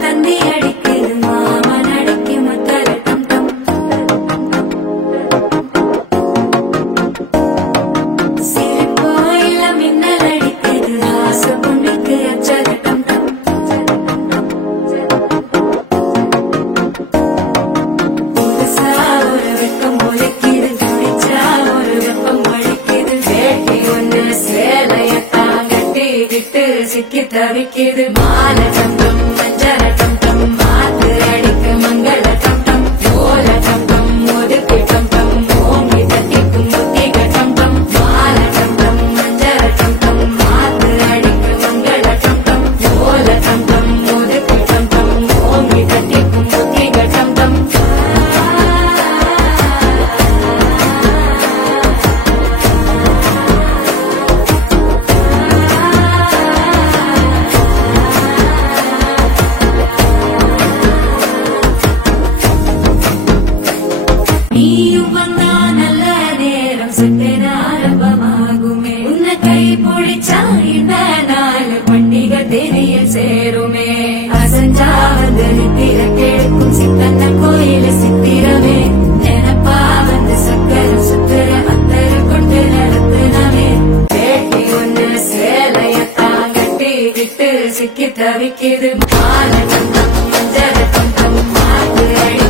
தந்தி அடிக்குது மாமன் அடிக்கு முத்தர டம் டம் சிரிப்போ இல்ல மின்னல் அடிக்குது ஆச பொண்ணுக்கு அச்சர டம் டம் புதுசா ஒரு வெக்கம் ஒலிக்குது துடிச்சா ஒரு வெப்பம் ஒழிக்குது வேட்டி ஒண்ணு சேலையத்தான் கட்டி விட்டு சிக்கி தவிக்குது மால டம் டம் மஞ்சர டம் டம் மாத்து அடிக்கு மங்கள டம் டம் ஓல டம் டம் ஒதுக்கு டம் டம் ஓங்கி தட்டிக்கும் முத்திக டம் டம் மால டம் டம் மஞ்சர டம் டம் மாத்து அடிக்கு மங்கள டம் டம் ஓல டம் டம் ஒதுக்கு டம் டம் ஓங்கி தட்டிக்கும் முத்திக டம் டம் நீயும் வந்தா நல்ல நேரம் சட்டென ஆரம்பமாகுமே உன்னை கை பிடிச்சா இந்த நாள் பண்டிகை தேதியில் சேருமே அசஞ்சா வந்து நித்திர கேட்கும் சித்தன்ன கோயில சித்திரமே நினப்பா வந்து சக்கர சுத்துற அத்தர கொண்டு நடத்துனவே வேட்டி ஒண்ணு சேலையத்தான் கட்டி விட்டு சிக்கி தவிக்குது மால டம் டம் மஞ்சர டம் டம் மாத்து அடி